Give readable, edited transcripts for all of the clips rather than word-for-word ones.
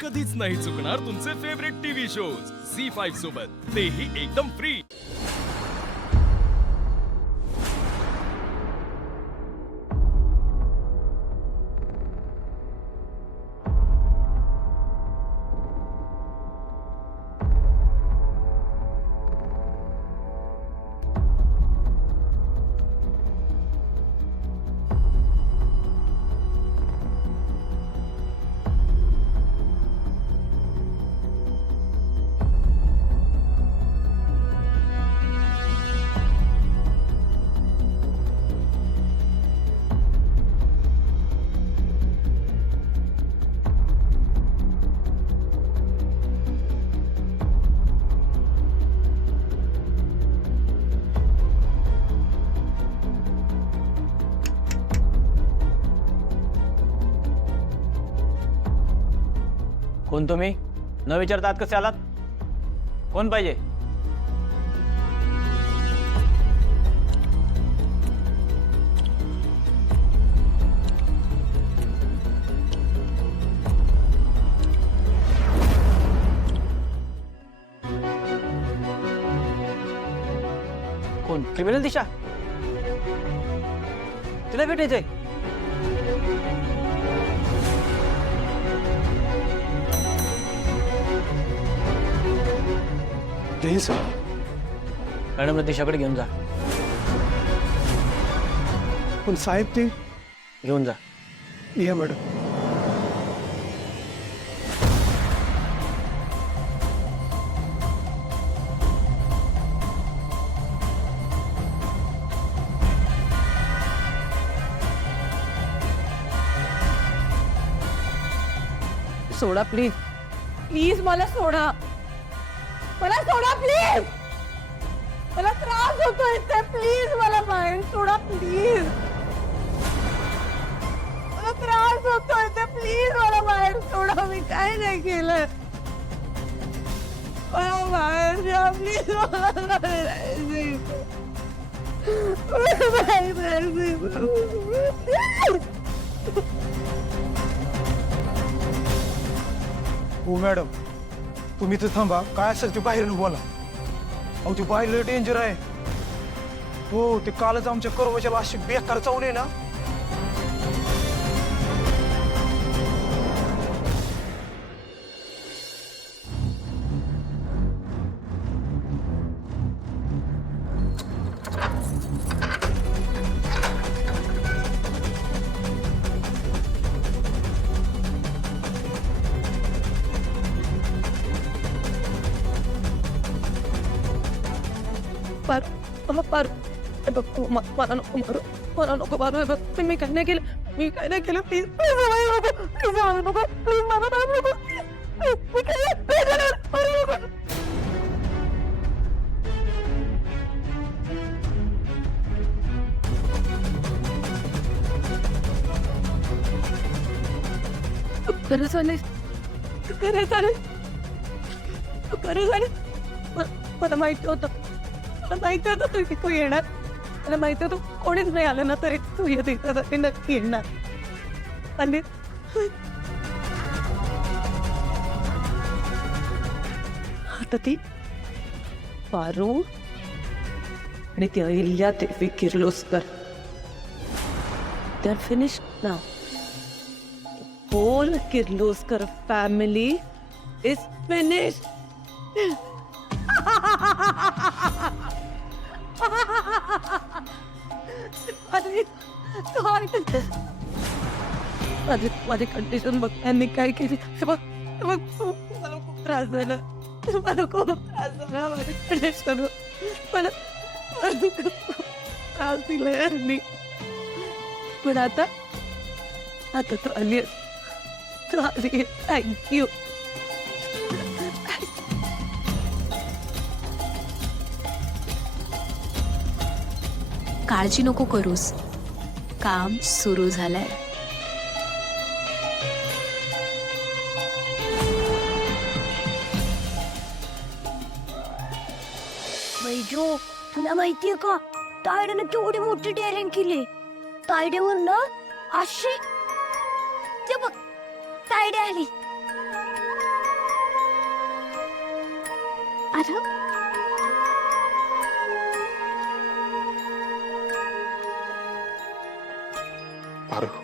कधीच नाही चुकणार तुमचे फेवरेट टीव्ही शोज झी5 सोबत, तेही एकदम फ्री। कोण तुम्ही? न विचारता आत कसे आलात? कोण पाहिजे? कोण? क्रिमिनल दिशा? तिला भेटायचंय? मॅडम दिशाकडे घेऊन जा। पण साहेब ते घेऊन जा। या मॅडम। सोडा प्लीज, प्लीज मला सोडा, मला सोडा प्लीज, मला त्रास होतोय इथे, प्लीज मला बाहेर सोडा प्लीज, मला त्रास होतोय इथे, प्लीज मला बाहेर सोडा, मी काय नाही केलं, मला बाहेर जा प्लीज, मला बाहेर जायचंय, मला बाहेर जायचंय. हो मॅडम, तुम्ही तर थांबा, काय असेल ते बाहेर बोला। अहो ते बाहेर डेंजर आहे। हो ते कालच आमच्या कर्मचाऱ्याला अशी बेकार चावून आहे ना। मला नको मारू, मला नको मारू, मी काय नाही केलं, मी काय नाही केलं, प्लीज प्लीज मला नको, प्लीज मला नको, मी काय नको. खरं चालेल, खरं चालेल, खरं चालेल, मला माहिती होतं, मला माहिती होतं तू येणार, मला माहिती होतं कोणीच नाही आलं ना तरी तू येत ते नक्की येणार. आणि आता ती पारू आणि ती अहिल्या देवी Kirloskar, they are finished now. The whole Kirloskar family is finished. माझी कंडिशन बघ, त्यांनी काय केली बघ, मला खूप त्रास झाला, मला खूप त्रास झाला, माझी कंडिशन मला त्रास दिला यांनी, पण आता तू आली, तू आली, थँक्यू. काळजी नको करूस, काम सुरू झालंय. बैजो, तुला माहितीये का तायड्यानं केवढी मोठी डेअरिंग केली. तायड्यावर ना अशी ते बघ तायडे आली. आरव आरव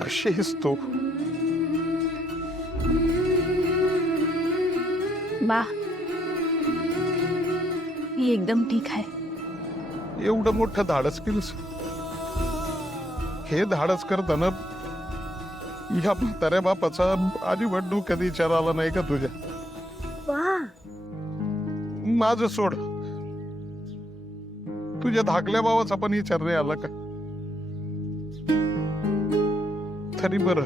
कशी आहेस तू? बा मी एकदम ठीक आहे. एवढं मोठं धाडस केलंस. हे धाडस करताना या म्हाताऱ्या बापाचा अजिबात कधी विचार आला नाही का तुझ्या? वा माझं सोड, तुझ्या धाकल्या भावाचा पण विचार नाही आला का? तरी बरं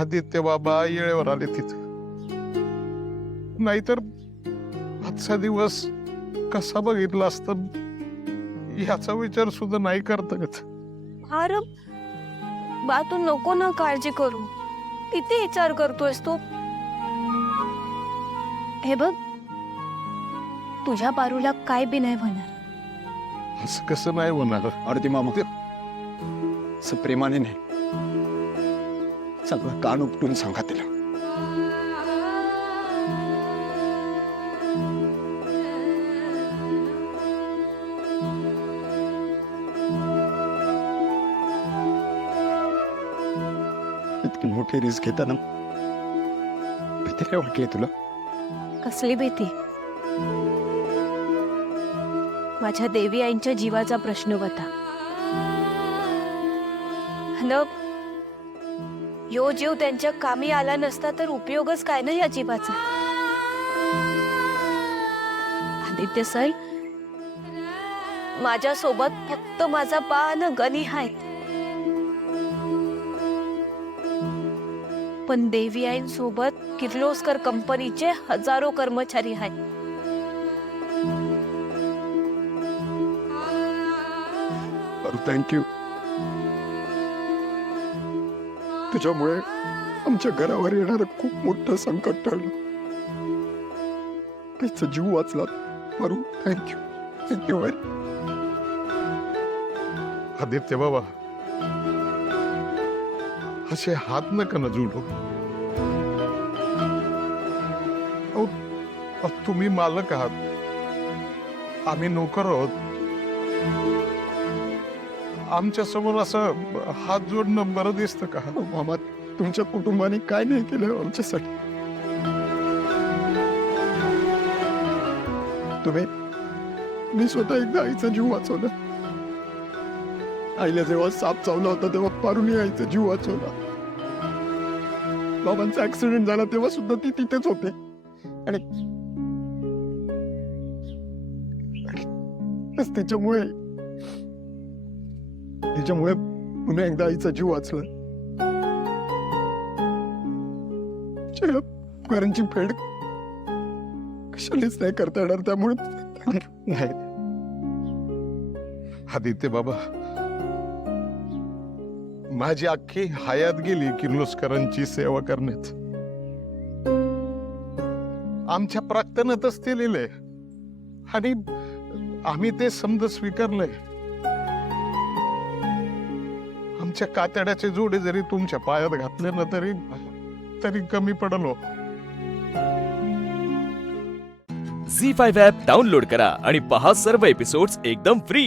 आदित्य बाबा येळेवर आले तिथं, नाहीतर आजचा दिवस कसा बघितला असता याचा विचार सुद्धा नाही करत. आरव बा तू नको ना काळजी करू. किती विचार करतोयस तू? हे बघ तुझ्या पारूला काय बी नाही होणार. असं कसं नाही होणार? आरती मामा असं प्रेमाने नाही, सगळं कान उपटून सांगा तिला. इतकी मोठी रिस्क घेताना भीती काय वाटली तुला? कसली भीती? माझ्या देवी आईंच्या जीवाचा प्रश्न होता. यो जीव त्यांच्या कामी आला नसता तर उपयोगच काय ना या जीवाचा. आदित्य सर माझ्या सोबत फक्त माझा बा न गणी आहेत, पण देवी आईंसोबत किर्लोस्कर कंपनीचे हजारो कर्मचारी आहेत. थँक्यू. तुझ्यामुळे आमच्या घरावर येणारं खूप मोठं संकट टळलं. त्याचा जीव वाचला. मारू थँक्यू. Thank you very. आदित्य बाबा असे हात नका ना जोडू. अहो, तुम्ही मालक आहात, आम्ही नोकर आहोत. आमच्या समोर असं हात जोडणं बरं दिसतं का? मामा तुमच्या कुटुंबाने काय नाही केलं आमच्यासाठी. मी स्वतः एकदा आईचा जीव वाचवला. आईला जेव्हा साप चावला होता तेव्हा पारुनी आईचा जीव वाचवला. बाबांचा ऍक्सिडेंट झाला तेव्हा सुद्धा ती तिथेच होते. आणि त्याच्यामुळे पुन्हा एकदा आईचा जीव वाचला. घरांची फेड कशालीच नाही करता येणार. त्यामुळे नाही आदित्य बाबा, माझी अख्खी हयात गेली किर्लोस्करांची सेवा करण्यात. आमच्या प्राक्तनातच ते लिहिले आणि आम्ही ते समज स्वीकारलंय. आमच्या कातड्याचे जोडे जरी तुमच्या पायात घातले ना तरी कमी पडलो. झी 5 ॲप डाउनलोड करा आणि पहा सर्व एपिसोड्स एकदम फ्री.